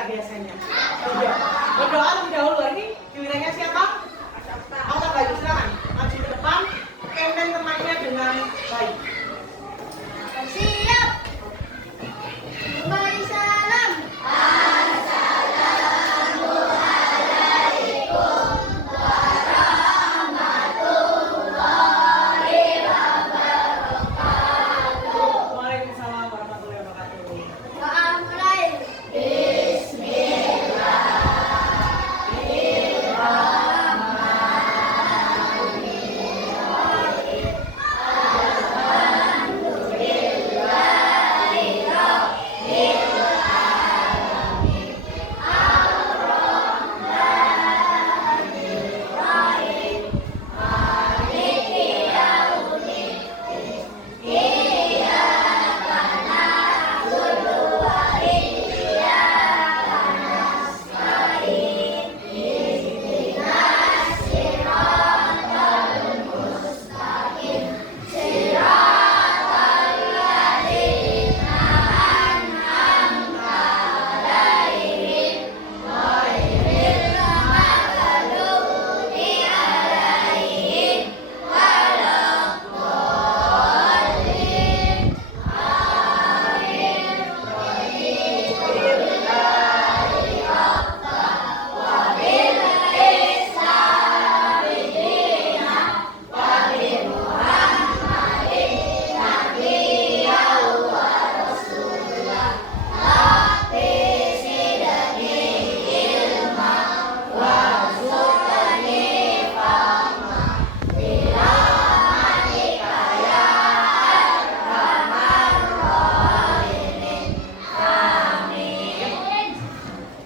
kita biasanya. Berdoa terlebih dahulu. Ini gilirannya siapa? Angkat baju, silakan. Maju ke depan, campaign temannya dengan baik. Siap. Mari salam. Waalaikumsalam warahmatullahi wabarakatuh. Doa mulai.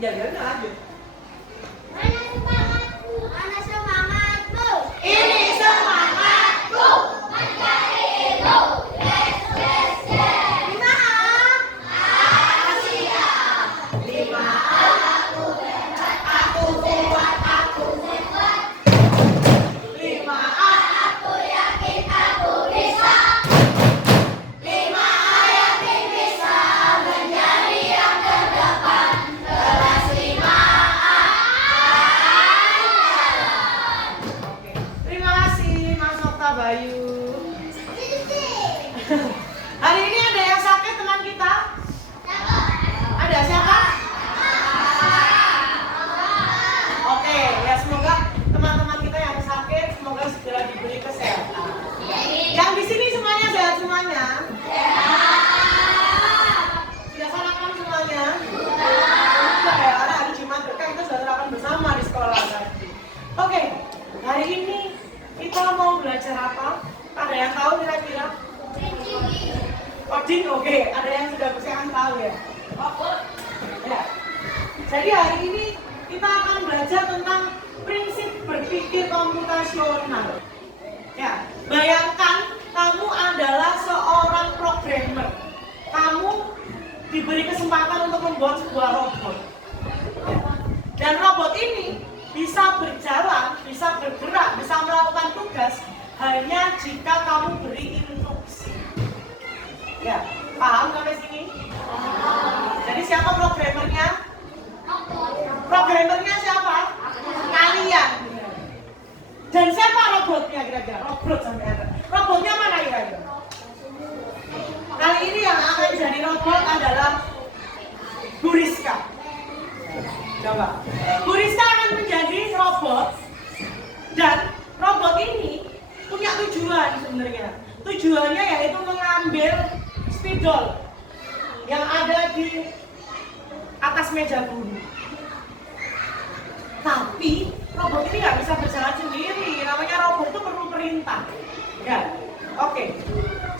Ya lanjut. Mana semangatmu? Ini semangatku. Mencari ilmu. Yes, yes, yes. 5A. 5A. Aku kuat, aku hebat. 5A. Aku yakin aku bisa. 5A. Yakin bisa menjadi yang terdepan. Kelas 5A. Oke. Terima kasih Mas Okta Bayu. Hari ini ada yang sakit teman kita? Ada siapa? Oke, ya semoga teman-teman kita yang sakit semoga segera diberi kesehatan. Yang di sini semuanya sehat semuanya? Sudah sarapan semuanya? Sudah ya, karena hari Jumat berkah kita sudah sarapan bersama di sekolah tadi. Oke, hari ini kita mau belajar apa? Ada yang tahu kira-kira? Coding, oke. Ada yang sudah bersihkan tahu ya? Ya. Jadi hari ini kita akan belajar tentang prinsip berpikir komputasional. Ya, bayangkan kamu adalah seorang programmer. Kamu diberi kesempatan untuk membuat sebuah robot. Dan robot ini bisa berjalan, bisa bergerak, bisa melakukan tugas hanya jika kamu beri instruksi. Ya, paham sampai sini? Jadi siapa programmernya? Programmernya siapa? Kalian. Dan siapa robotnya kira-kira? Robot sampai ada. Robotnya mana kira-kira? Kali ini yang akan jadi robot adalah Bu Rizka. Coba. Bu Rizka akan menjadi robot dan robot ini punya tujuan sebenarnya. Tujuannya yaitu mengambil spidol yang ada di atas meja guru. Tapi robot ini nggak bisa berjalan sendiri. Namanya robot itu perlu perintah. Ya, oke.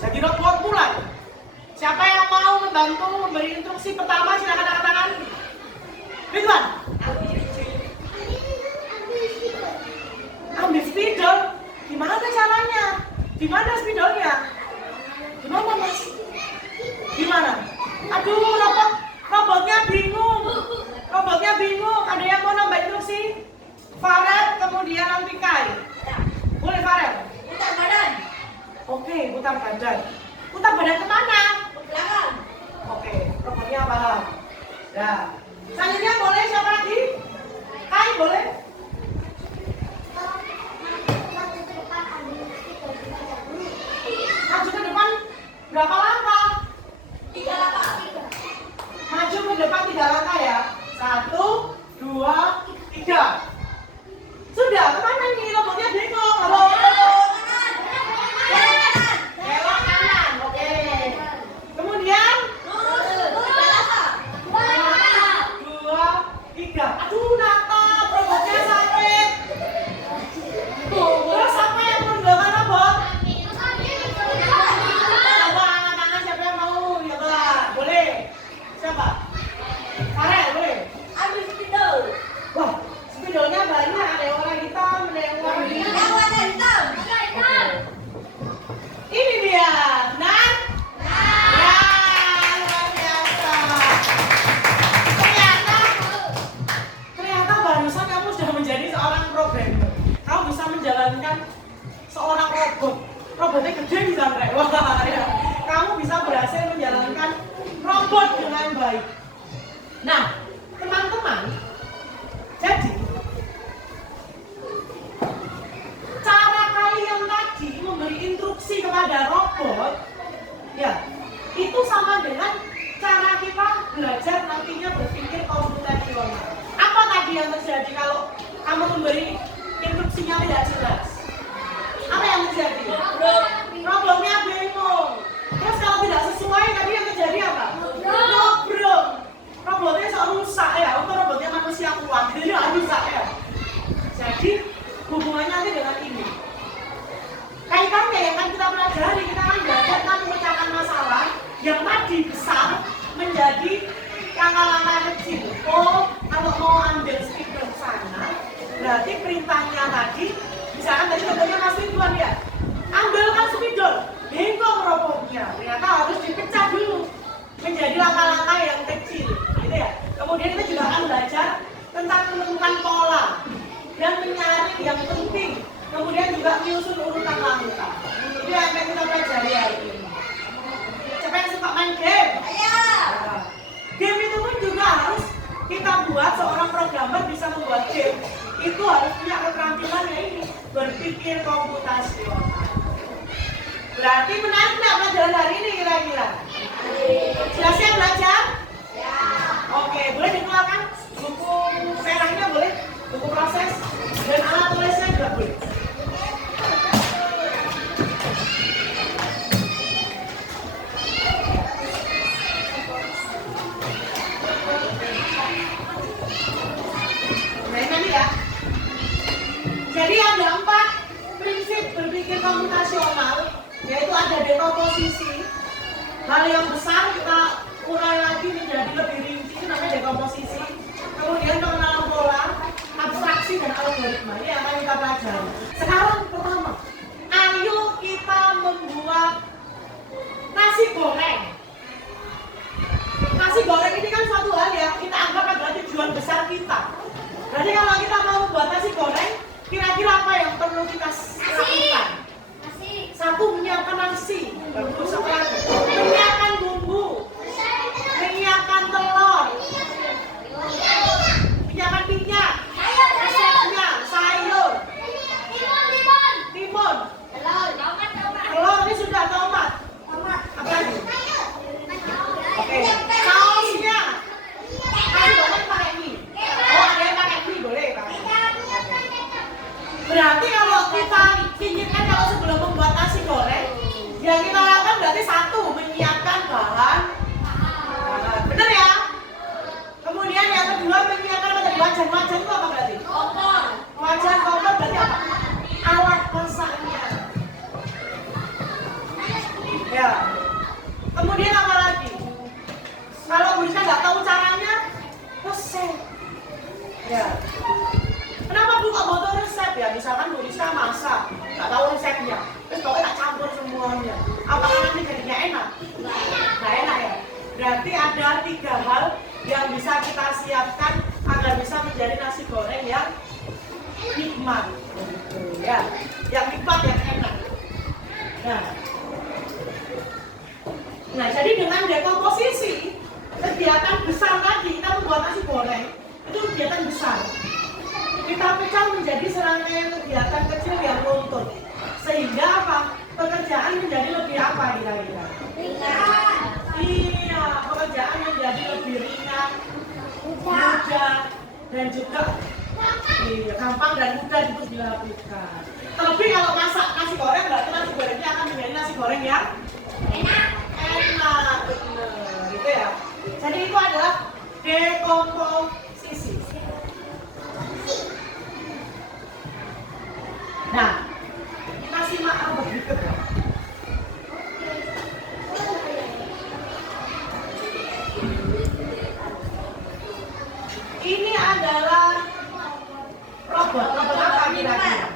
Jadi robot mulai. Siapa yang mau membantu memberi instruksi pertama? Silakan angkat tangan. Ridwan. Ambil spidol. Gimana caranya? Gimana spidolnya? Gimana mas? Gimana? Aduh, robotnya bingung. Robotnya bingung. Ada yang mau nambah instruksi? Farel, kemudian nanti Kai. Boleh Farel? Putar badan. Oke, putar badan. Putar badan kemana? Ke belakang. Oke, robotnya paham. Ya, Selanjutnya boleh siapa lagi? Hai, boleh? Maju ke depan berapa langkah? 3 langkah. Maju ke depan 3 langkah ya. 1, 2, 3. Sudah, kemana nih? Robotnya bengong. Halo. Belok kanan, oke. Kemudian 3 langkah. 2, 3. Aduh, natap, robotnya sakit. Terus siapa yang menunggalkan robot? Coba angkat tangan siapa yang mau? Ya Mbak, boleh. Siapa? Farel, boleh. Ambil spidol. Wah, spidolnya banyak. Ada yang warna hitam, ada yang warna biru. Yang warna hitam. Ini dia, benar? Ya, luar biasa. Ternyata barusan kamu sudah menjadi seorang programmer. Kamu bisa menjalankan seorang robot. Robotnya gede bisa Rek. Wah, ya. Kamu bisa berhasil menjalankan robot dengan baik. Nah, teman-teman, jadi cara kalian tadi memberi instruksi kepada robot, ya, itu sama dengan cara kita belajar nantinya berpikir komputasional. Apa tadi yang terjadi kalau kamu memberi instruksinya tidak jelas? Apa yang terjadi? Robotnya bingung. Terus kalau tidak sesuai tadi yang terjadi apa? Ngobrol. Robotnya rusak ya, untuk robotnya manusia kuat, jadi rusak ya. Jadi hubungannya nanti dengan ini. Kaitannya yang kan kita pelajari, kita akan belajar tentang memecahkan masalah yang tadi besar menjadi langkah-langkah kecil. Oh, kalau mau ambil spidol sana, berarti perintahnya tadi, misalkan tadi contohnya Mas Ridwan ya, ambilkan spidol, bengkok robotnya, ternyata harus dipecah dulu menjadi langkah-langkah yang kecil, gitu ya. Kemudian kita juga akan belajar tentang menemukan pola dan menyaring yang penting. Kemudian juga menyusun urutan langkah. Itu yang akan kita pelajari hari ini. Siapa yang suka main game? Nah, game itu pun juga harus kita buat, seorang programmer bisa membuat game. Itu harus punya keterampilan ya ini, berpikir komputasional. Berarti menarik nggak pelajaran hari ini kira-kira? Sudah siap belajar? Oke, boleh dikeluarkan buku merahnya, boleh? Buku proses dan alat tulisnya juga boleh. Jadi ada 4 prinsip berpikir komputasional, yaitu ada dekomposisi. Hal yang besar kita urai lagi menjadi lebih rinci, namanya dekomposisi. Kemudian pengenalan pola, abstraksi dan algoritma. Ini yang akan kita pelajari. Sekarang pertama, ayo kita membuat nasi goreng. Nasi goreng ini kan suatu hal yang kita anggap adalah tujuan besar kita. Berarti kalau kita mau membuat nasi goreng, kira-kira apa yang perlu kita lakukan? Satu, menyiapkan nasi. Bagus, apa lagi? Menyiapkan bumbu. Menyiapkan telur. Menyiapkan minyak. Resepnya, sayur. Timun. Telur, ini sudah tomat. Apa lagi? Oke. Sausnya. Nasi goreng pakai mie. Oh, ada yang pakai mie, boleh pakai. Berarti kalau kita inginkan kalau sebelum membuat nasi goreng, yang kita lakukan berarti 1, menyiapkan bahan. Benar ya? Kemudian yang kedua, menyiapkan wajan-wajan itu apa berarti? Wajan kompor berarti apa? Alat masaknya. Ya. Kemudian apa lagi? Kalau Burisa nggak tahu caranya, resep. Ya. Kenapa buka botol resep ya? Misalkan Bu Rizka masak, nggak tahu resepnya, terus pokoknya tak campur semuanya. Apakah nanti jadinya enak? Nggak enak ya? Berarti ada 3 hal yang bisa kita siapkan agar bisa menjadi nasi goreng yang nikmat. Ya, yang nikmat, yang enak. Nah, jadi dengan dekomposisi kegiatan besar tadi kita membuat membuat nasi goreng itu kegiatan besar. Kita pecah menjadi serangkaian kegiatan kecil yang runtut. Sehingga apa? Pekerjaan menjadi lebih apa kira-kira? Ringan. Iya, pekerjaan menjadi lebih ringan, mudah, dan juga gampang dan mudah untuk dilakukan. Terlebih kalau masak nasi goreng, berarti nasi gorengnya akan menjadi nasi goreng yang Enak. enak, bener, gitu ya. Jadi itu adalah dekomposisi. Nah, kita simak apa berikut ya. Ini adalah robot apa kira-kira?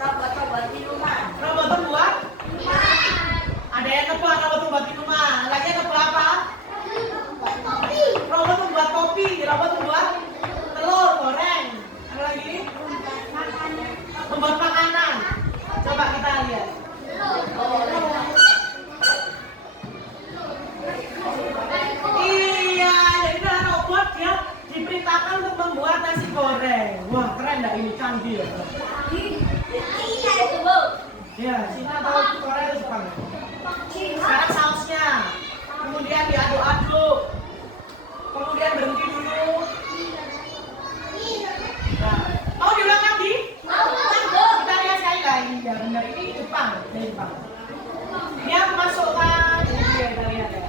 Robot minuman. Robot pembuat? Ada yang nebak robot pembuat minuman. Lagi yang nebak apa? Robot pembuat kopi. Robot pembuat telur goreng. Ada lagi? Membuat makanan. Coba kita lihat. Iya, jadi dengan robot dia diperintahkan untuk membuat nasi goreng. Wah, keren nggak ini, canggih ya? Iya itu bu. Ya, Cina tahu Korea itu Jepang. Sekarang sausnya, kemudian diaduk-aduk, kemudian berhenti dulu. Nah, mau diulang lagi? Kita lihat sekali lagi. Ya benar, ini Jepang, dari Jepang. Dia memasukkan, ini dia kita lihat ya.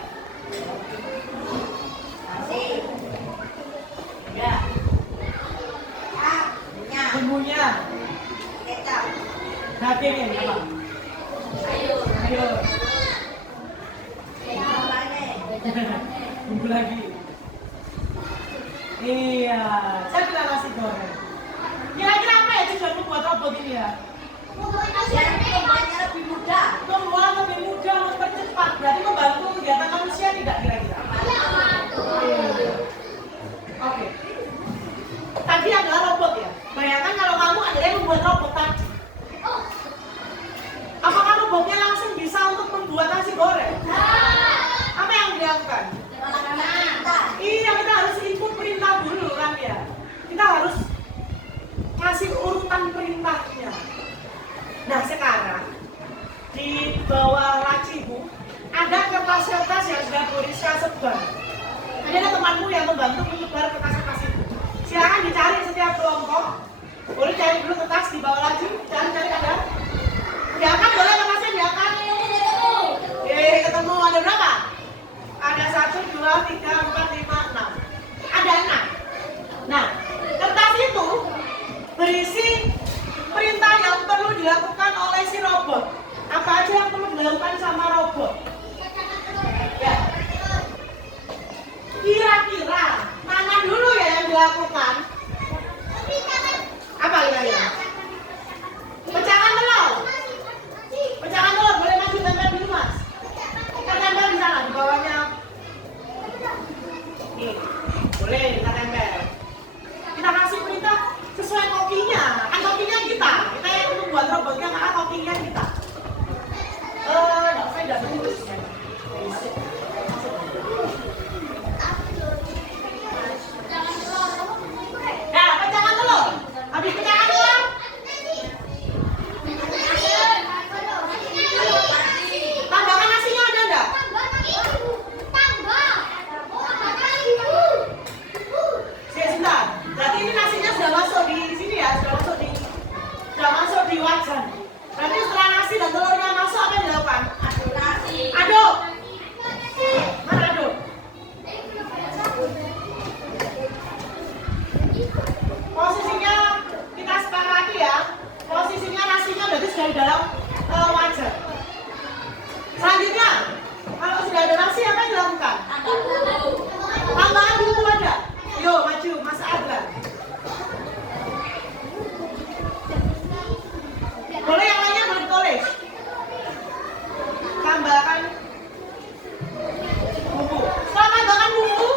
Ya, bumbunya, Kecap. dagingnya apa? Ayo. Ayo, Mana? bumbu lagi. Iya, saya bilang nasi goreng. Kira-kira apa ya tujuan membuat robot ini ya? Yang membuatnya lebih mudah. Membuat lebih mudah, mempercepat. Berarti membantu kegiatan manusia tidak kira-kira? Oke. Tadi adalah robot ya. Bayangkan kalau kamu adalah yang membuat robot tadi. Apakah robotnya langsung bisa untuk membuat nasi goreng? Apa yang dilakukan? Iya, kita harus input perintah dulu kan ya. Kita harus ngasih urutan perintahnya. Nah sekarang di bawah lacimu ada kertas-kertas yang sudah Bu Rizka sebar. Ini ada temanmu yang membantu menyebar kertas-kertas itu. Silakan dicari setiap kelompok. Boleh cari dulu kertas di bawah laci. Cari ada. Diangkat boleh kertasnya diangkat. Ketemu ada berapa? Ada 1, 2, 3, 4, 5, 6. Ada 6. Nah, kertas itu berisi perintah yang perlu dilakukan oleh si robot. Apa aja yang perlu dilakukan sama robot? Ya. Kira-kira mana dulu ya yang dilakukan? Apa kira-kira? Pecahan telur. Pecahan telur boleh maju tempel dulu mas. Kita tempel di sana di bawahnya. Nih, boleh kita tempel. Kita kasih perintah sesuai kokinya. Kan kokinya kita yang membuat robotnya karena kokinya kita. Saya tidak terus ya. Nah, pecahan telur. Habis pecahan telur. Tambahkan nasinya ada enggak? Sebentar. Berarti ini nasinya sudah masuk di sini ya, sudah masuk di wajan. Berarti setelah nasi dan telurnya masuk apa yang dilakukan? Aduk. Mana aduk? Posisinya kita sepakati ya. Posisinya nasinya berarti sudah di dalam wajan. Selanjutnya, kalau sudah ada nasi apa yang dilakukan? Tambahan bumbu ada. Yo, maju, Mas Adlan. Boleh yang lainnya boleh ditulis. Tambahkan bumbu. Setelah tambahkan bumbu,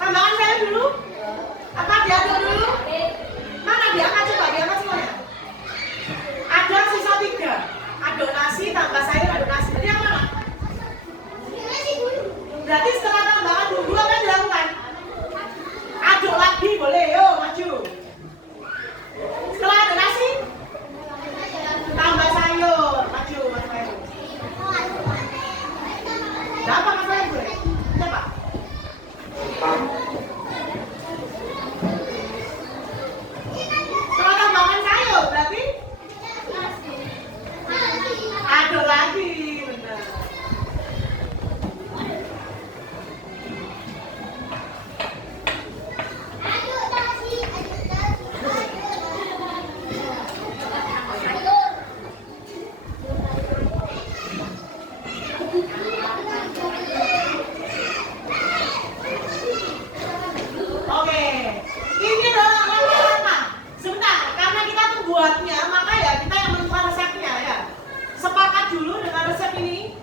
tambahkan sayur dulu. Apa diaduk dulu? Mana diangkat coba, diangkat semuanya. Ada sisa 3. Aduk nasi, tambah sayur, aduk nasi. Jadi yang mana? Apa masalah gue? Coba. Kalau tambahan sayur berarti aduk lagi, benar. Oke, ini adalah lama-lama. Sebentar, karena kita membuatnya, maka ya kita yang menentukan resepnya ya. Sepakat dulu dengan resep ini.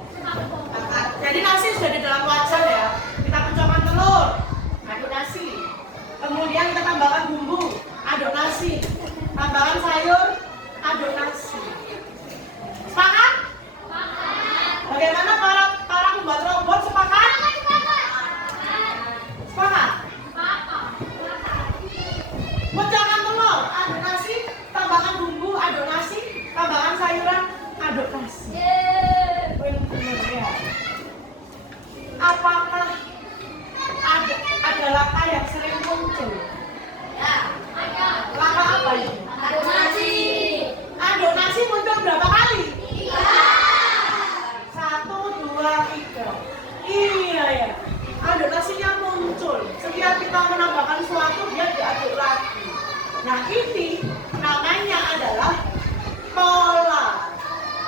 Jadi nasi sudah di dalam wajan ya. Kita pencokkan telur, aduk nasi. Kemudian kita tambahkan bumbu, aduk nasi. Tambahkan sayur, aduk nasi. Sepakat? Bagaimana para pembuat robot sepakat? Sepakat? Pecahkan telur, aduk nasi, tambahkan bumbu, aduk nasi, tambahkan sayuran, aduk nasi. Benar ya. Apakah ada langkah yang sering muncul? Langkah apa itu? Aduk nasi muncul berapa kali? 1, 2, 3. Iya ya. Aduk nasinya muncul. Setiap kita menambahkan sesuatu dia diaduk lagi. Nah ini namanya adalah pola.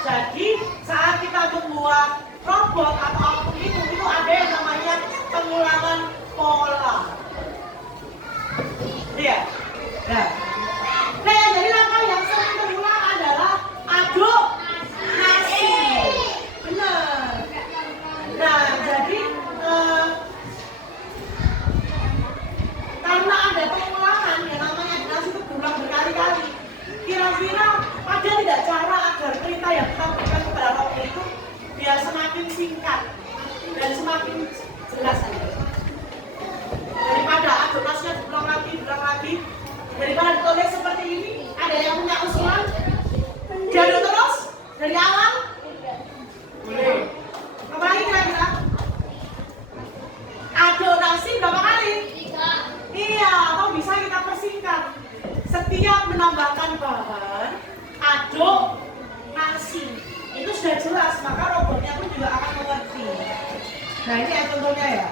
Jadi saat kita membuat robot atau apapun itu ada yang namanya pengulangan pola. Iya. Nah, jadi langkah yang sering berulang adalah aduk nasi. Benar. Nah, jadi karena ada pengulangan yang namanya aduk nasi itu berulang berkali-kali. Kira-kira ada tidak cara agar perintah yang kita berikan kepada robot itu biar semakin singkat dan semakin jelas saja. Daripada aduk nasinya berulang lagi, daripada ditulis seperti ini, ada yang punya usulan? Diaduk terus dari awal? Boleh. Apa lagi kira-kira? Aduk nasi berapa kali? 3. Iya, atau bisa kita persingkat. Setiap menambahkan bahan, aduk nasi. Itu sudah jelas, maka robotnya pun juga akan mengerti. Nah ini ya contohnya ya.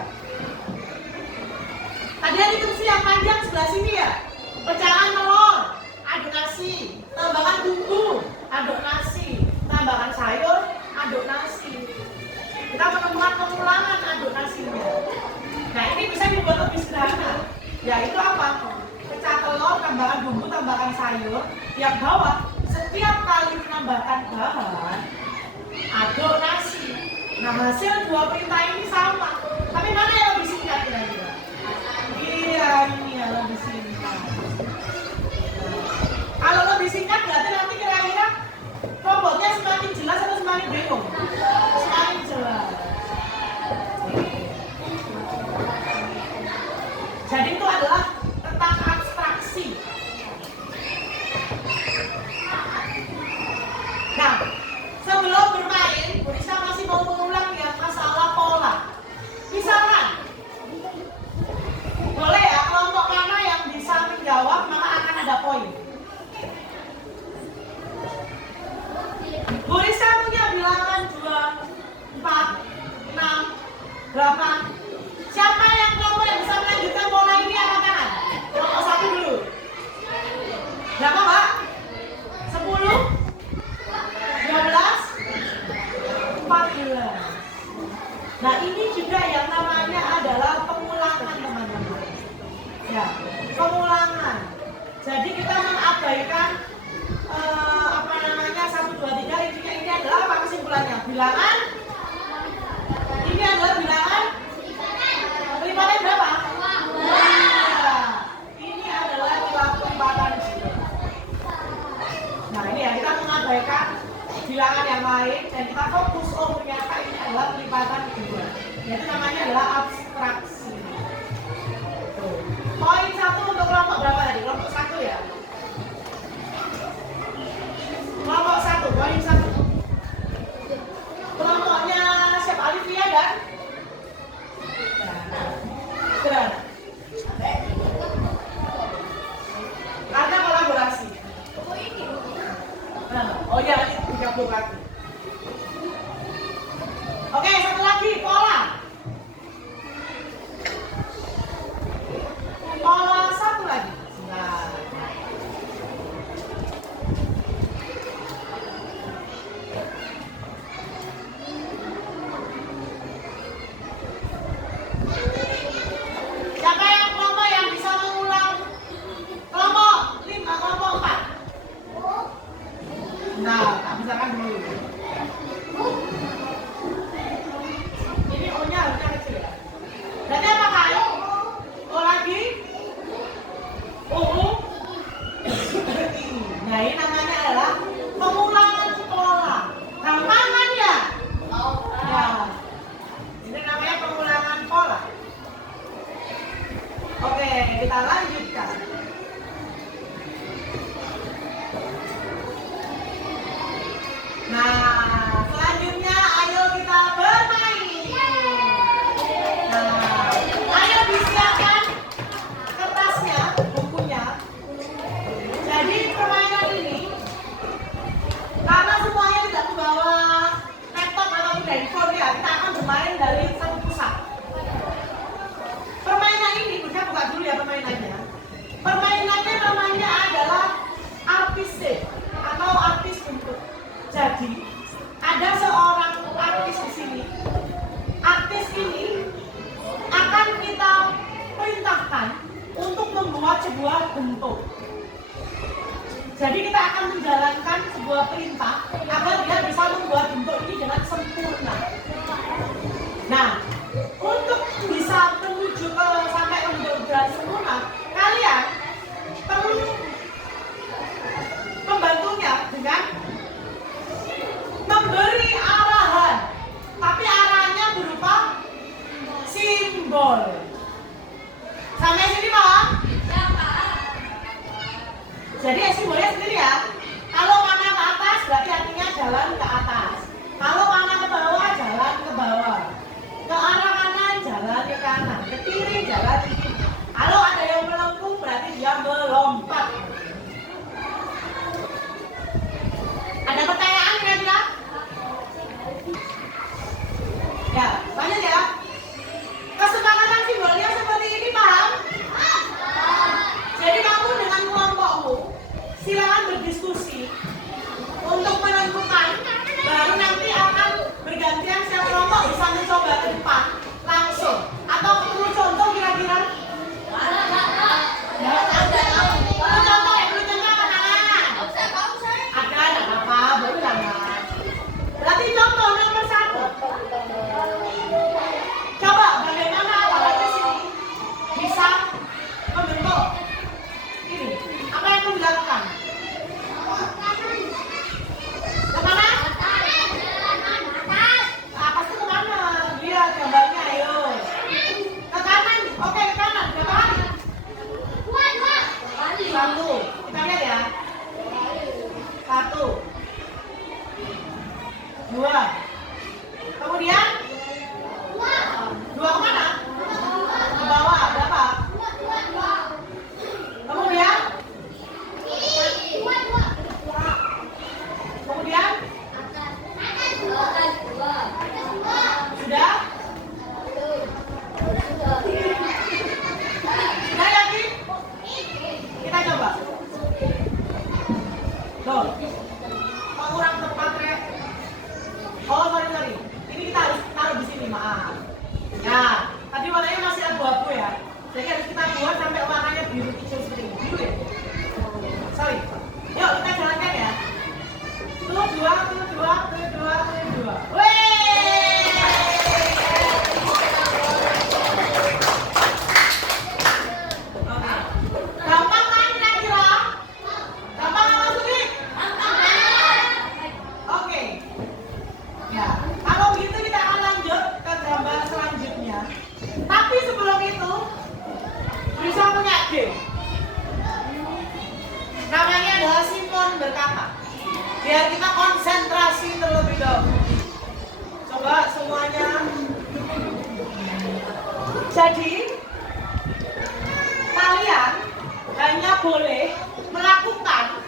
Tadi ada instruksi yang panjang sebelah sini ya. Pecahan telur, aduk nasi. Tambahkan bumbu, aduk nasi. Tambahkan sayur, aduk nasi. Kita menemukan pengulangan aduk nasinya. Nah ini bisa dibuat lebih sederhana. Yaitu apa? Pecah telur, tambahkan bumbu, tambahkan sayur. Yang bawah, setiap kali menambahkan bahan, aduk nasi. Nah hasil dua perintah ini sama. Tapi mana yang lebih singkat kira-kira? Iya, ini yang lebih singkat. Kalau lebih singkat berarti nanti kira-kira robotnya semakin jelas atau semakin bingung? Semakin jelas. Jadi itu adalah tentang abstraksi. Nah, sebelum bermain, Bu Rizka masih mau mengulang ya masalah pola. Misalkan, boleh ya kelompok mana yang bisa menjawab maka akan ada poin. Bu Rizka punya bilangan 2, 4, 6, 8. Siapa yang kelompok yang bisa melanjutkan pola ini angkat tangan? Kelompok 1 dulu. Berapa Mbak? 10? 12? 14. Nah ini juga yang namanya adalah pengulangan teman-teman. Ya, pengulangan. Jadi kita mengabaikan 1, 2, 3. Intinya ini adalah apa kesimpulannya? Bilangan. Ini adalah bilangan. Kelipatan berapa? 2. Ini adalah kelipatan 2. Nah ini ya kita mengabaikan bilangan yang lain dan kita fokus ternyata ini adalah kelipatan 2. Yaitu namanya adalah abstraksi. Poin 1 untuk kelompok berapa tadi? Kelompok 1 ya? Kelompok 1, poin 1. Kelompoknya siapa? Alivia dan Siapa yang kelompok yang bisa mengulang? Kelompok 5, kelompok 4. Nah, tak misalkan dulu. Ini O-nya harusnya kecil ya. Berarti apa kan? O lagi? O. Nah, ini namanya adalah pengulangan pola. Gampang kan ya? Ya. Ini namanya pengulangan pola. Oke, kita lanjutkan. Nah, selanjutnya ayo kita bermain. Nah, ayo disiapkan kertasnya, bukunya. Jadi permainan ini, karena semuanya tidak membawa laptop atau handphone ya, kita akan bermain dari satu pusat. Permainan ini, kita buka dulu ya permainannya. Permainannya namanya adalah artist atau artis bentuk. Jadi ada seorang artis di sini. Artis ini akan kita perintahkan untuk membuat sebuah bentuk. Jadi kita akan menjalankan sebuah perintah agar dia bisa membuat bentuk ini dengan sempurna. Nah, untuk bisa menuju ke sampai ke bentuk dengan sempurna, kalian perlu membantunya dengan memberi arahan, tapi arahannya berupa simbol. Sampai sini paham? Jadi simbolnya sendiri ya. Kalau panah ke atas berarti artinya jalan ke atas. Kalau panah ke bawah jalan ke bawah. Ke arah kanan jalan ke kanan. Ke kiri jalan ke kiri. Kalau ada yang melengkung berarti dia melompat. Ada pertanyaan kira-kira? Ya, lanjut ya. Kesepakatan simbolnya seperti ini, paham? Jadi kamu dengan kelompokmu silakan berdiskusi untuk menentukan, baru nanti akan bergantian setiap kelompok bisa mencoba ke depan langsung. Atau perlu contoh kira-kira? Ya, perlu contoh ya, perlu contoh apa tangan? Ada, enggak apa-apa, baru jangan. Berarti contoh nomor 1. Coba bagaimana artis ini bisa membentuk ini. Apa yang kamu lakukan? Kemana? Atas itu kemana? Lihat gambarnya, ayo. Ke kanan, oke ke kanan. Berapa kali? 1. Kita lihat ya. 1, 2. Kemudian 2 kemana? Ke bawah, berapa? Kemudian? Kemudian? Sudah? Sudah yakin? Kita coba. Loh, kok kurang tepat ya? Oh, sorry. Ini kita harus taruh di sini, maaf. Ya, tadi warnanya masih abu-abu ya. Jadi harus kita buat sampai warnanya biru hijau seperti ini. Biru ya? Sorry. Yuk, kita jalankan ya. Tuh, 2. Wih! Oke. Gampang kan kira-kira? Gampang apa sulit? Oke. Ya, kalau begitu kita akan lanjut ke gambar selanjutnya. Tapi sebelum itu, bisa punya game. Namanya adalah Simon berkata. Biar kita konsentrasi terlebih dahulu. Coba semuanya. Jadi, kalian hanya boleh melakukan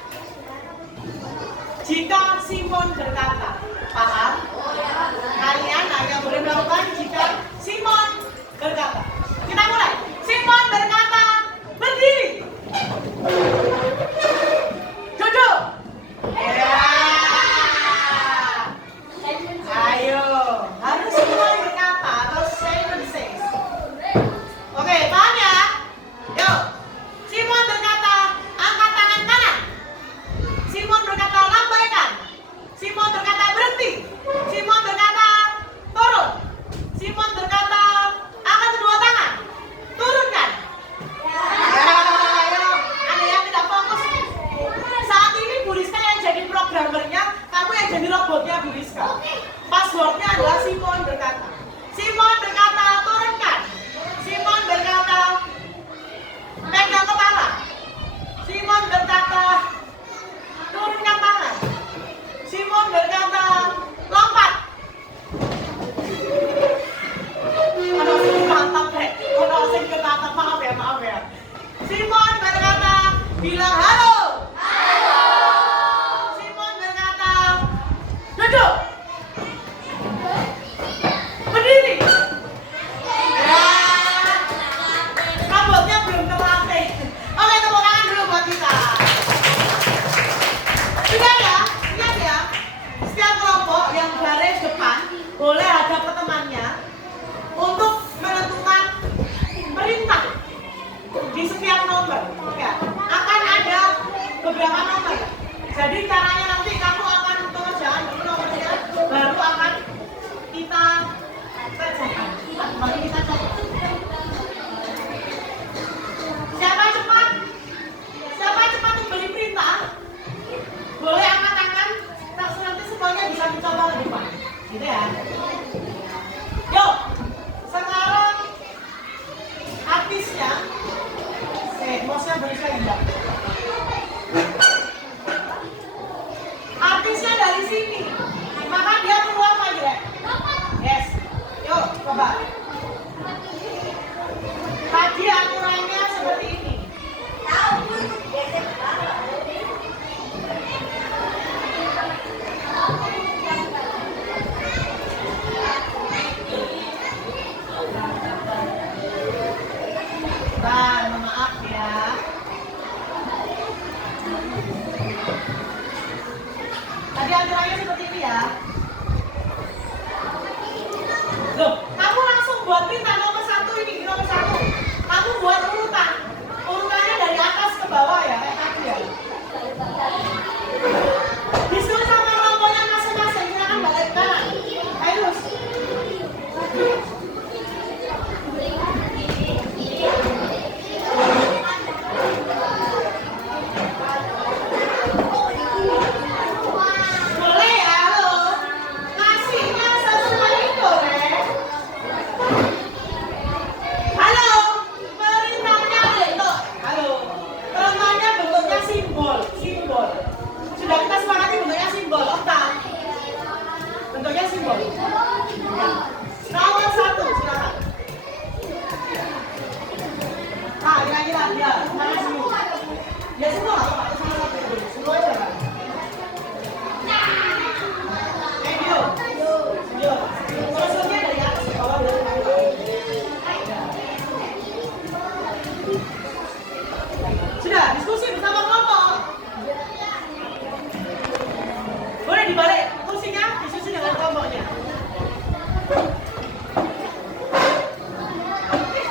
jika Simon berkata. Paham? Kalian hanya boleh melakukan jika Simon berkata. Kita mulai. Simon berkata, berdiri. Duduk. Ya. Ayo. Harus Simon berkata atau Simon says. beberapa nomor. Jadi caranya nanti kamu akan pengerjaan dulu nomornya, baru akan kita kerjakan. Mari kita coba. Siapa cepat memberi perintah, boleh angkat tangan. Nanti semuanya bisa mencoba ke depan, gitu ya. Yuk, sekarang artisnya, bosnya berisik enggak? Artisnya dari sini, maka dia perlu apa ya? Yes, yuk coba. Tadi aturannya seperti ini. Tahu pun gesek banget. Mohon maaf ya. Tadi aturannya seperti ini ya. Loh, kamu langsung buat pita nomor 1 ini, nomor 1. Kamu buat urutan. Urutannya dari atas ke bawah ya, kayak tadi ya. Diskusi sama kelompoknya masing-masing, silakan balik kanan. Ayo, terus. Boleh ya, lo. Nasinya sesuai goreng. Halo, perintahnya bentuk. Halo, perintahnya bentuknya simbol. Sudah kita sepakati bentuknya simbol. Okta. Bentuknya simbol. Nomor 1, silakan. Nah, kira-kira dia mana semua? Ya semua, Pak. Semua aja, Pak. Yuk. Maksudnya dari atas ke bawah ya. Sudah, diskusi bersama kelompok. Boleh dibalik kursinya, diskusi dengan kelompoknya.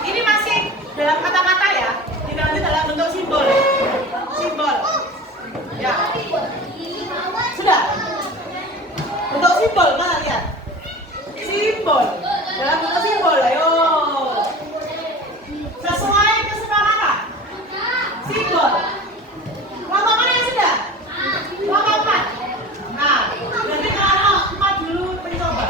Ini masih dalam kata-kata ya, tidak nanti dalam bentuk simbol. Ya. Sudah. Bentuk simbol, mana lihat? Simbol. Dalam bentuk simbol, ayo. Sesuai kesepakatan. Simbol. Kelompok mana yang sudah? Kelompok 4. Nah, nanti kelompok 4 dulu mencoba.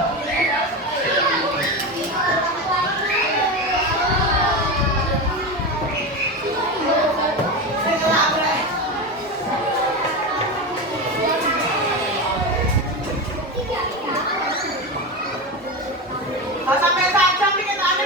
Sampai 1 jam ini tak ada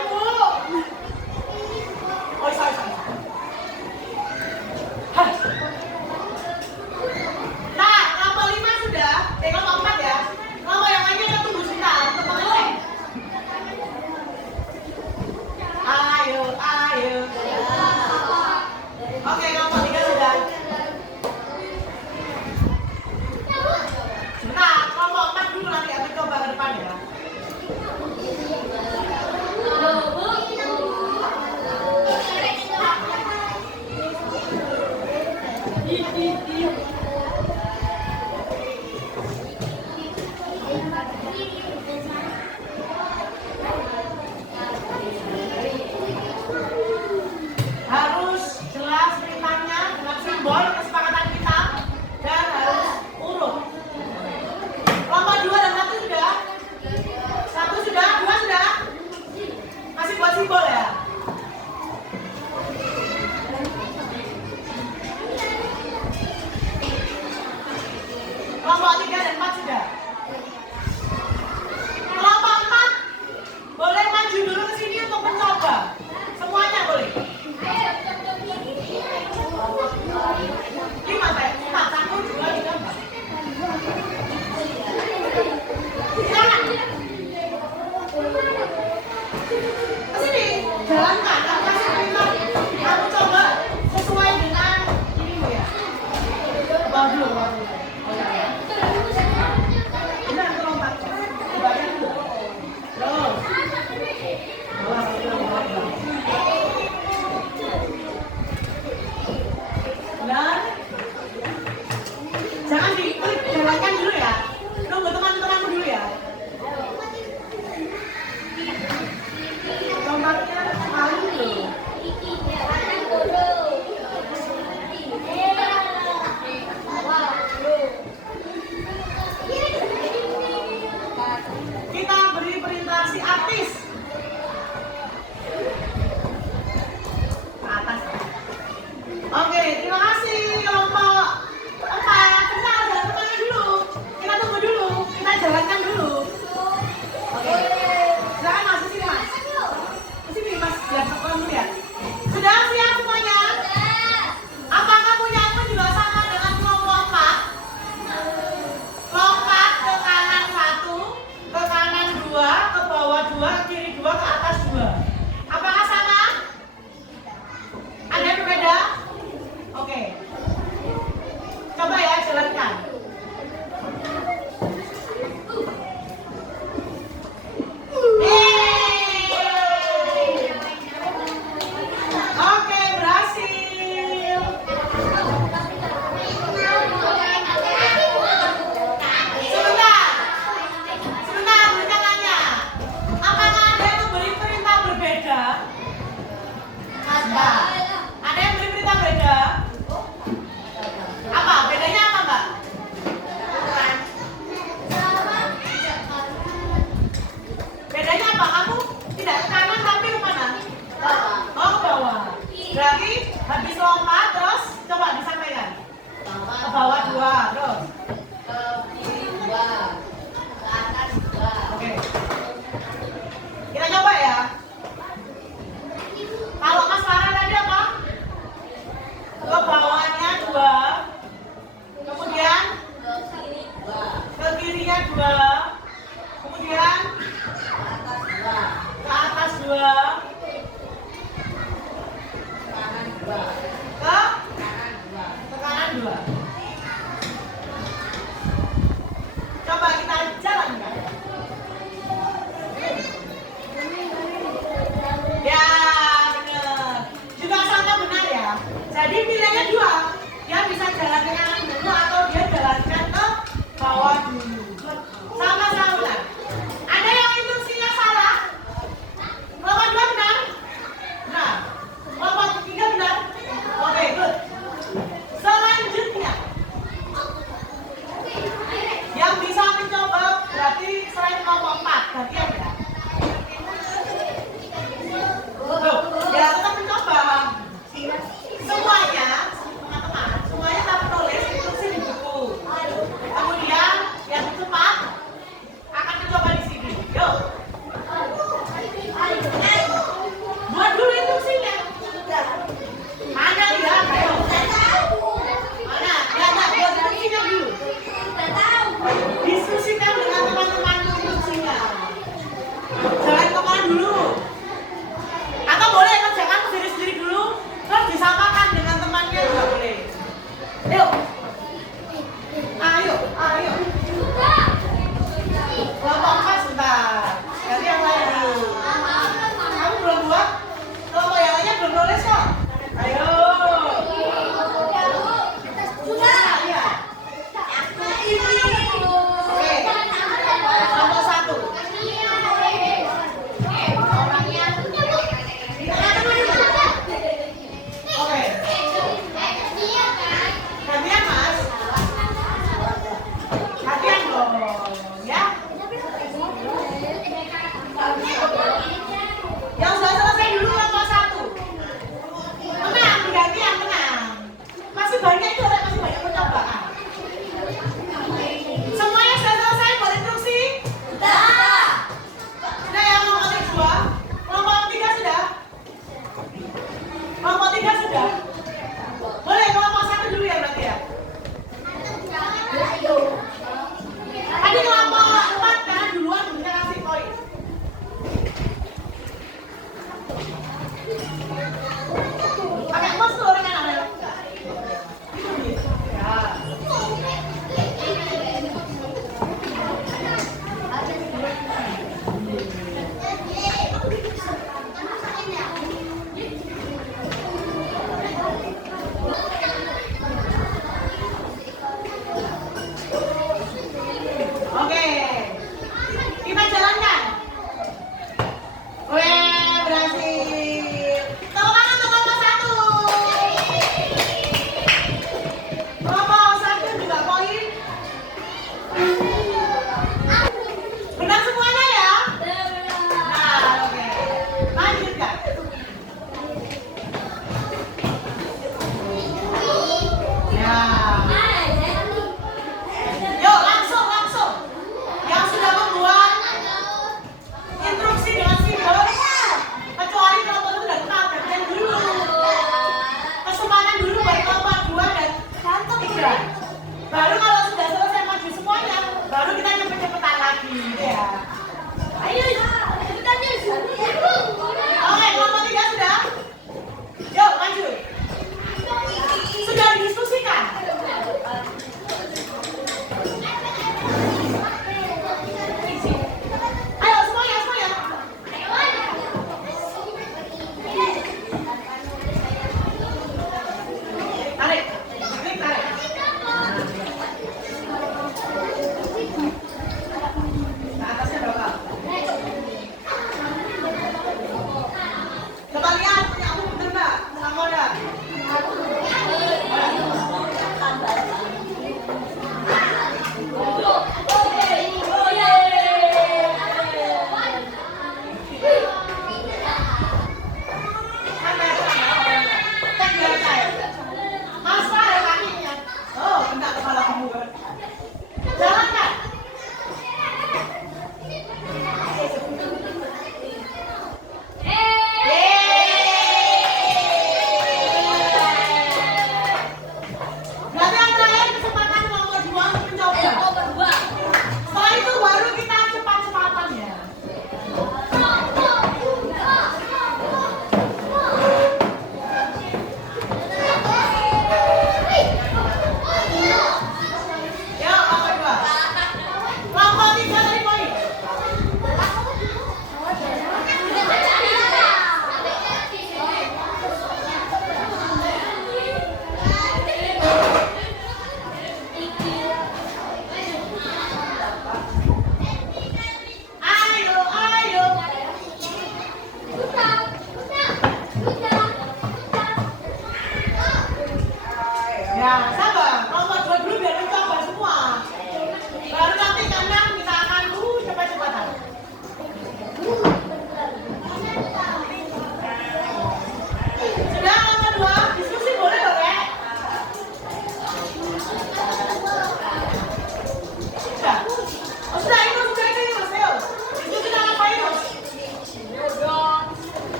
dua, ke kiri dua, ke atas dua. Apakah sama? Ada yang berbeda? Oke. Coba ya, jalankan. Oke, berhasil. Sebentar, berikan tanya. Apakah ada yang memberi perintah berbeda? Enggak. Ada yang beri perintah beda? Apa? Bedanya apa, Mbak? Bedanya apa? Kamu tidak ke kanan tapi ke mana? Oh, ke bawah. Berarti habis lompat terus coba disampaikan. Ke bawah dua, terus. Ke kiri 2, ke atas 2. Oke. Kita coba ya. Kalau Mas Farah tadi apa?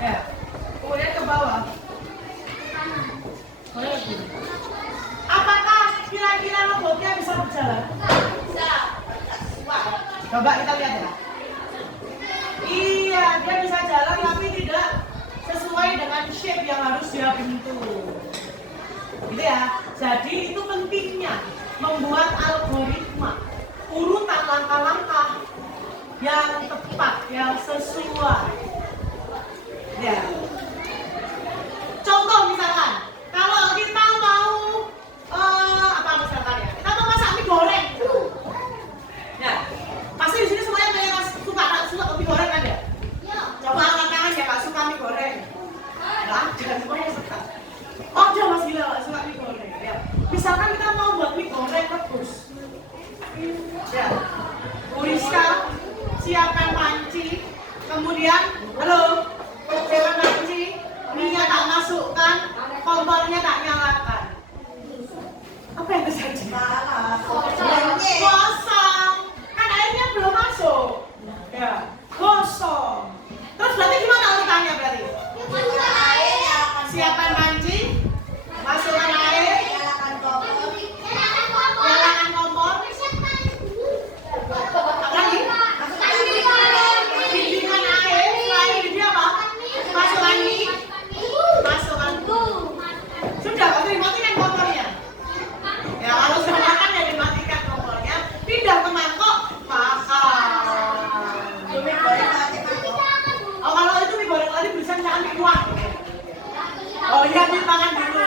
Ya. Kemudian ke bawah. Apakah kira-kira robotnya bisa berjalan? Bisa. Coba kita lihat ya. Iya, dia bisa jalan tapi tidak sesuai dengan shape yang harus dia bentuk. Gitu ya. Jadi itu pentingnya membuat algoritma urutan langkah-langkah yang tepat, yang sesuai. Ya. Contoh misalkan, kalau kita mau apa misalkan ya, kita mau masak mie goreng. Ya, pasti di sini semuanya banyak suka mie goreng kan ya? Coba angkat tangan ya, Kak, suka mie goreng. Nah, jangan semuanya suka. Oh, dia Mas Gila nggak suka mie goreng. Ya. Misalkan kita mau buat mie goreng rebus. Ya, Uriska, siapkan panci. Kemudian, halo, siapkan panci. Minyak tak masukkan, kompornya tak nyalakan. Apa yang terjadi? Kosong. Kan airnya belum masuk. Ya, kosong. Terus berarti gimana urutannya berarti? Siapkan panci, masukkan air, nyalakan kompor. Apa lagi? Didihkan air, setelah didih apa? Masukkan mie, masukkan. Sudah, kalau dimatikan kompornya. Ya, kalau sudah makan ya dimatikan kompornya, pindah ke mangkok, makan. Oh, kalau itu mie goreng tadi bisa misalkan mie kuah. Oh iya, dimakan dulu.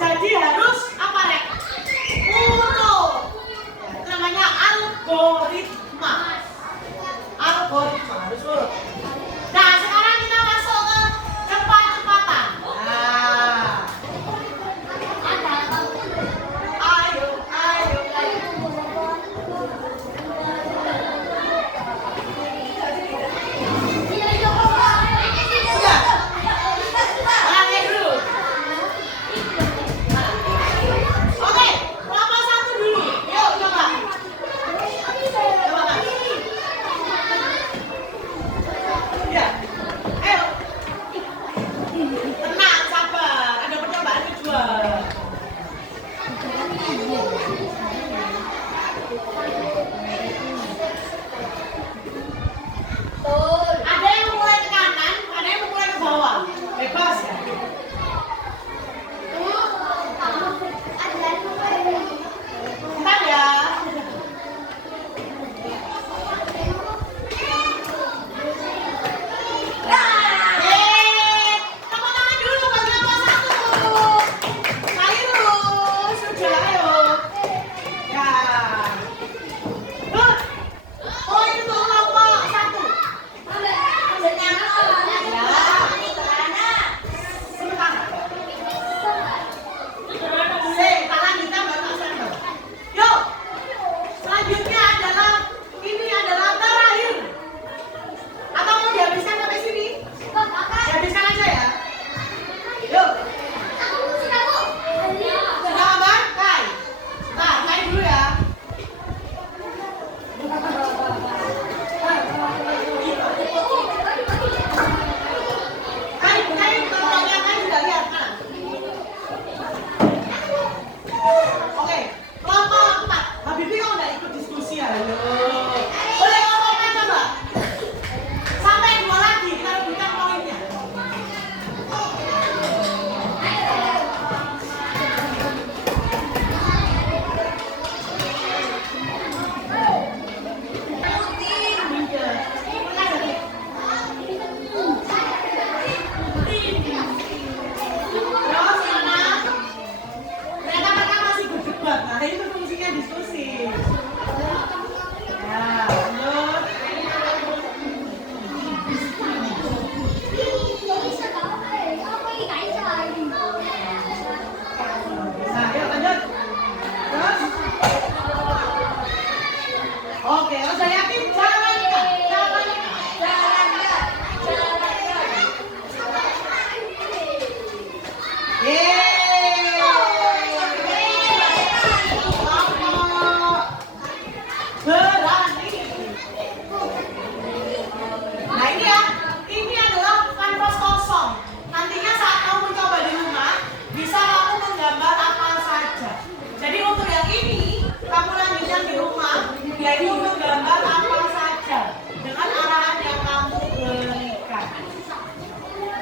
Jadi harus apa, Rek? Urut. Itu namanya algoritma. Algoritma harus urut. Nah, sekarang kita masuk ke cepat-cepatan. Nah. Ayo. Sudah. Orangnya dulu. Oke, kelompok satu dulu. Yuk, coba. Coba, Kak.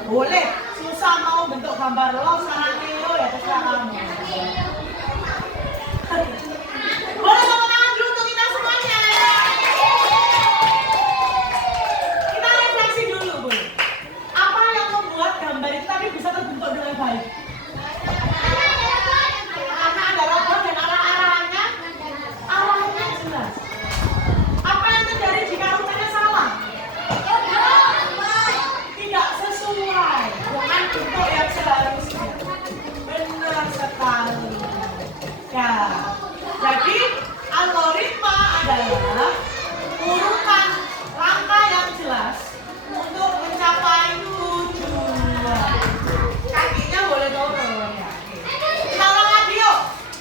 Boleh, susah mau bentuk gambar lo, sarannya lo ya terserah kamu. Boleh tepuk tangan dulu untuk kita semuanya. Kita refleksi dulu, Bu. Apa yang membuat gambar itu tadi bisa terbentuk dengan baik? Karena ada robot dan arah-arahannya jelas. Apa yang terjadi jika rutenya salah? Tidak sesuai dengan bentuk yang seharusnya. Benar sekali. Ya, jadi algoritma adalah urutan langkah yang jelas untuk mencapai tujuan. Kakinya boleh turun ya. Kita ulang lagi yuk.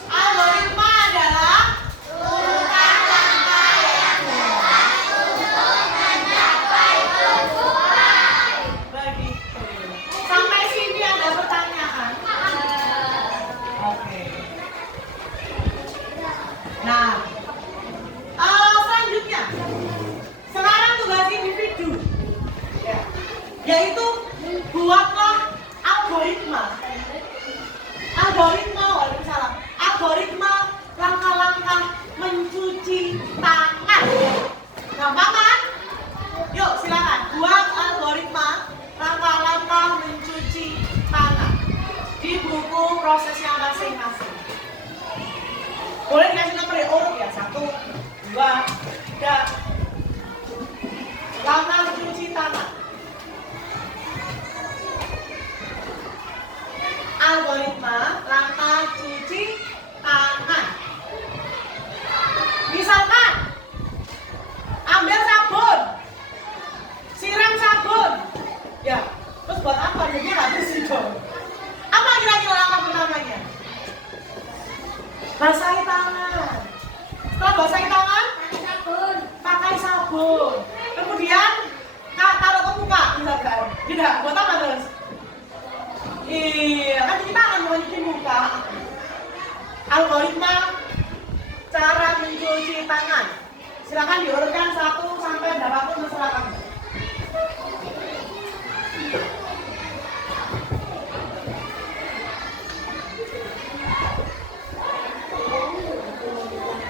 Algoritma adalah urutan langkah yang jelas untuk mencapai tujuan. Begitu. Sampai sini ada pertanyaan? Oke. Nah, selanjutnya, sekarang tugas individu, ya, yaitu buatlah algoritma, waalaikumsalam, algoritma langkah-langkah mencuci tangan. Gampang kan? Yuk silakan buat algoritma langkah-langkah mencuci tangan di buku prosesnya masing-masing. Boleh dikasih nomor urut ya, 1, 2, 3. Langkah cuci tangan. Algoritma langkah cuci tangan. Misalkan ambil sabun, siram sabun, ya. Terus buat apa? Jadi habis itu. Apa kira-kira langkah pertamanya? Basahi tangan. Setelah basahi tangan, pakai sabun. Kemudian taruh ke muka, misalkan. Tidak, buat apa terus? Iya, kan kita akan mencuci muka. Algoritma cara mencuci tangan. Silakan diurutkan 1 sampai berapapun terserah kamu.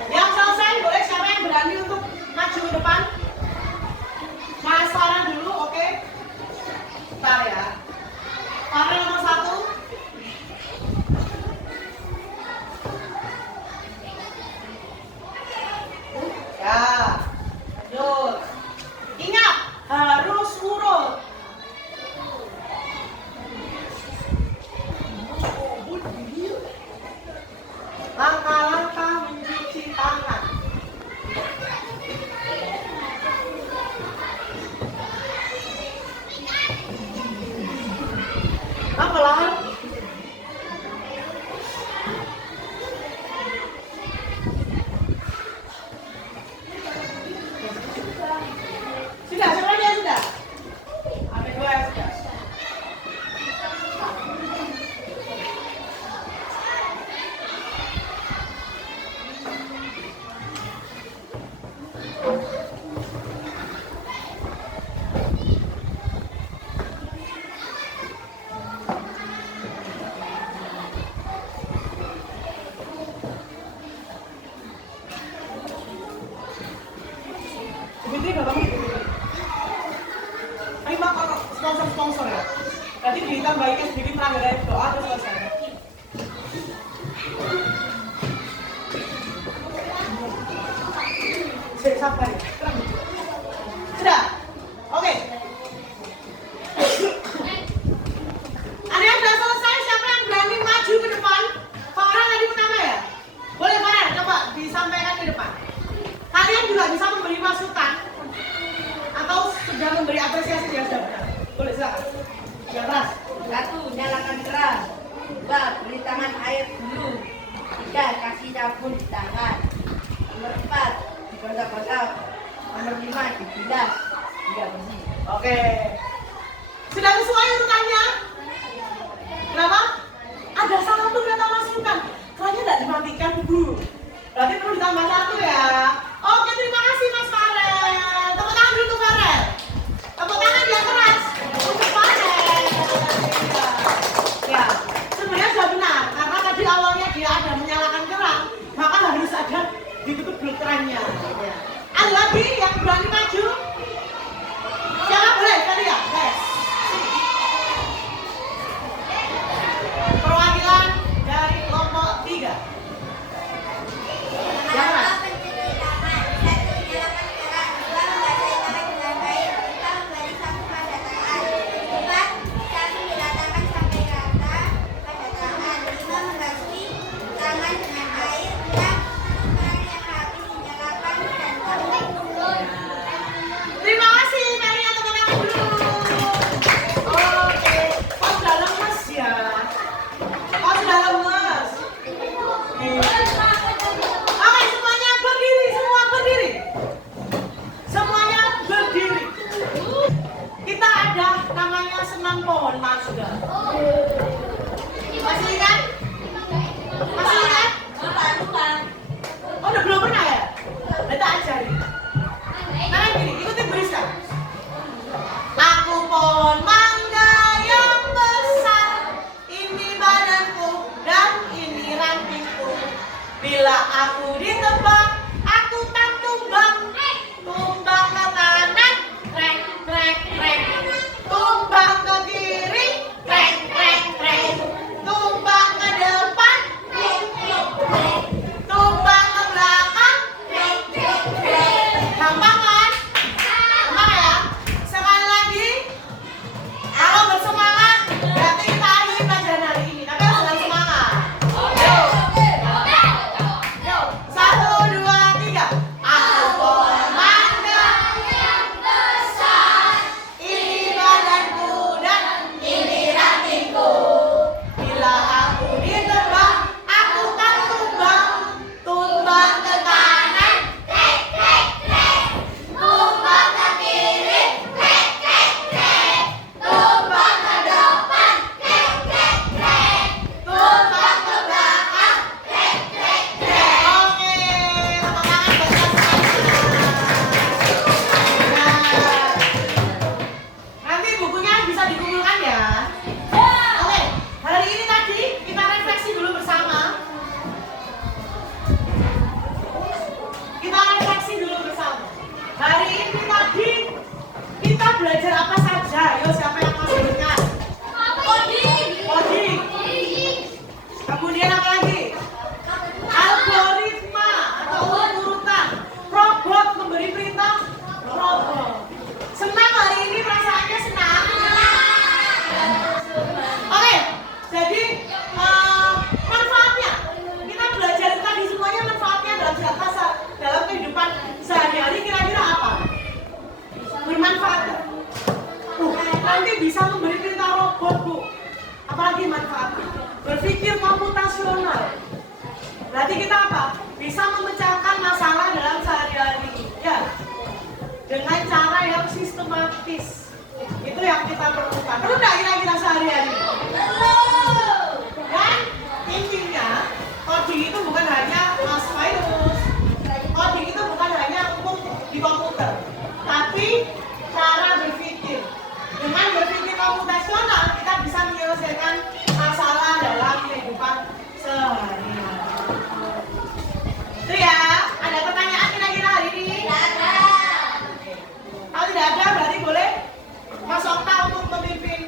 Yang selesai boleh siapa yang berani untuk maju ke depan? Mas Farah dulu, oke? Bentar ya. Farah nomor 1. Ya, lanjut. Ingat, harus urut. Langkah-langkah mencuci tangan. Apa lah? Sudah, semuanya sudah. Ada 2 yang sudah. Fitri nggak bangun. Ayo mak kalau sponsor ya. Nanti ditambahin sedikit tenaga dari doa terus selesai. Sabar ya. Sudah. Oke. Ada yang sudah selesai? Siapa yang berani maju ke depan? Farah tadi pertama ya? Boleh Farah, coba disampaikan ke depan. Kalian juga bisa memberi masukan atau sudah memberi apresiasi yang sudah benar. Boleh silakan. Yang keras. 1. Nyalakan keran. 2. Beri tangan air dulu. 3. Kasih sabun di tangan. Nomor 4. Digosok-gosok. Nomor 5. Dibilas. Tidak bersih. Oke. Sudah sesuai urutannya? Kenapa? Ada satu kata masukan. Kerannya tidak dimatikan, Bu. Berarti perlu ditambah 1 ya. Oke, terima kasih Mas Farel. Tepuk tangan dulu untuk Farel. Tepuk tangan yang keras untuk Farel. pohon mangga. Masih ingat? Masih ingat? Lupa. Oh, udah belum pernah ya? Nanti ajarin. Nah, gini, ikutin Brisa. Aku pohon mangga yang besar, ini badanku dan ini rantingku. Bila aku ditebang, aku tak tumbang. Tumbang ke kanan, krek krek krek. Tumbang ke kiri, krek krek krek. Tumbang ke depan, krek krek krek. Tumbang ke belakang, krek krek krek. Gampang kan? Gampang ya? Sekali lagi. Kalau bersemangat, berarti kita akhiri pelajaran hari ini. Tapi harus dengan semangat. Yuk, 1, 2, 3. Aku pohon mangga yang besar, ini badanku dan ini rantingku. Bila aku ditebang, aku tak tumbang. Tumbang ke kanan, krek krek krek. Tumbang ke kiri, krek krek krek. Tumbang ke depan, krek krek krek. Tumbang ke belakang, krek krek krek. Oke, tepuk tangan buat Nah, nanti bukunya bisa dikumpulkan ya. Oke, hari ini tadi kita refleksi dulu bersama. Kita refleksi dulu bersama. Hari ini tadi kita belajar apa saja? Yo, siapa yang masih ingat? Coding. Kemudian apa lagi? Algoritma atau urutan. Robot memberi perintah. Robot. Senang hari ini, perasaannya senang. Oke, jadi manfaatnya kita belajar tadi semuanya manfaatnya dalam kehidupan sehari-hari kira-kira apa? Bermanfaat. Nanti bisa memberi perintah robot, Bu. Apalagi manfaatnya? Berpikir komputasional. Berarti kita apa? Bisa memecahkan masalah dalam sehari-hari. Ya. Dengan cara yang sistematis. Itu yang kita perlukan. Perlu nggak kira-kira sehari-hari? Dan intinya, coding itu bukan hanya mas virus. Coding itu bukan hanya umum di komputer. Tapi cara berpikir. Dengan berpikir komputasional, kita bisa menyelesaikan masalah dalam kehidupan sehari-hari. Itu ya, ada pertanyaan kira-kira hari ini? Kalau tidak ada, berarti boleh Mas Okta untuk memimpin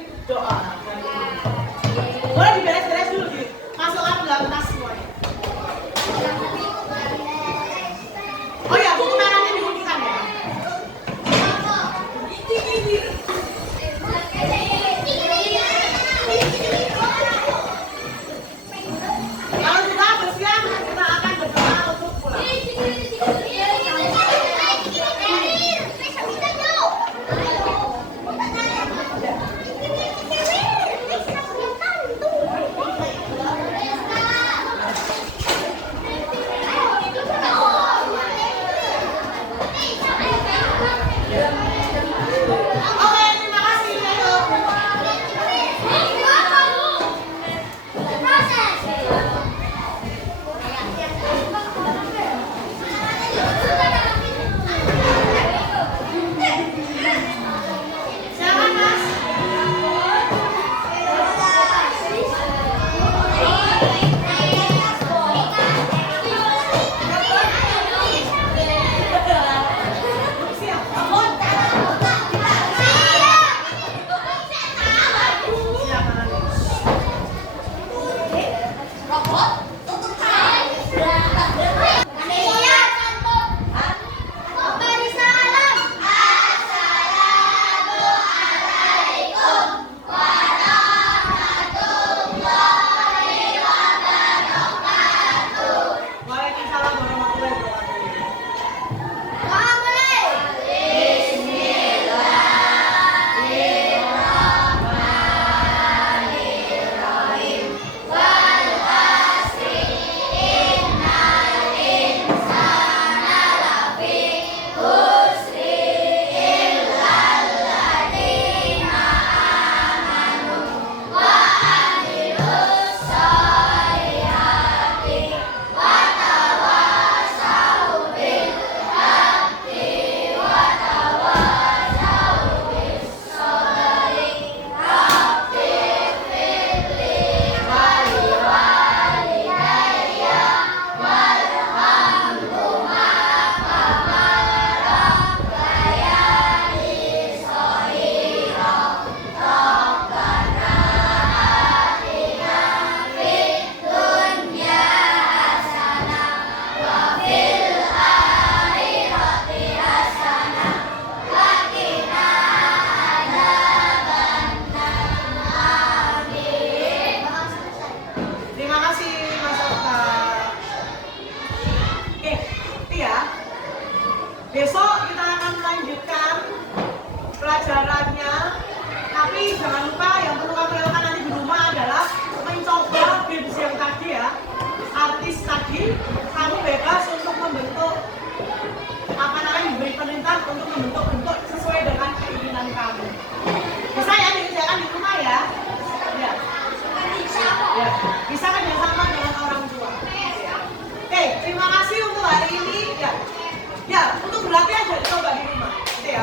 Ya, ya, untuk berlatih aja coba di rumah. Gitu ya.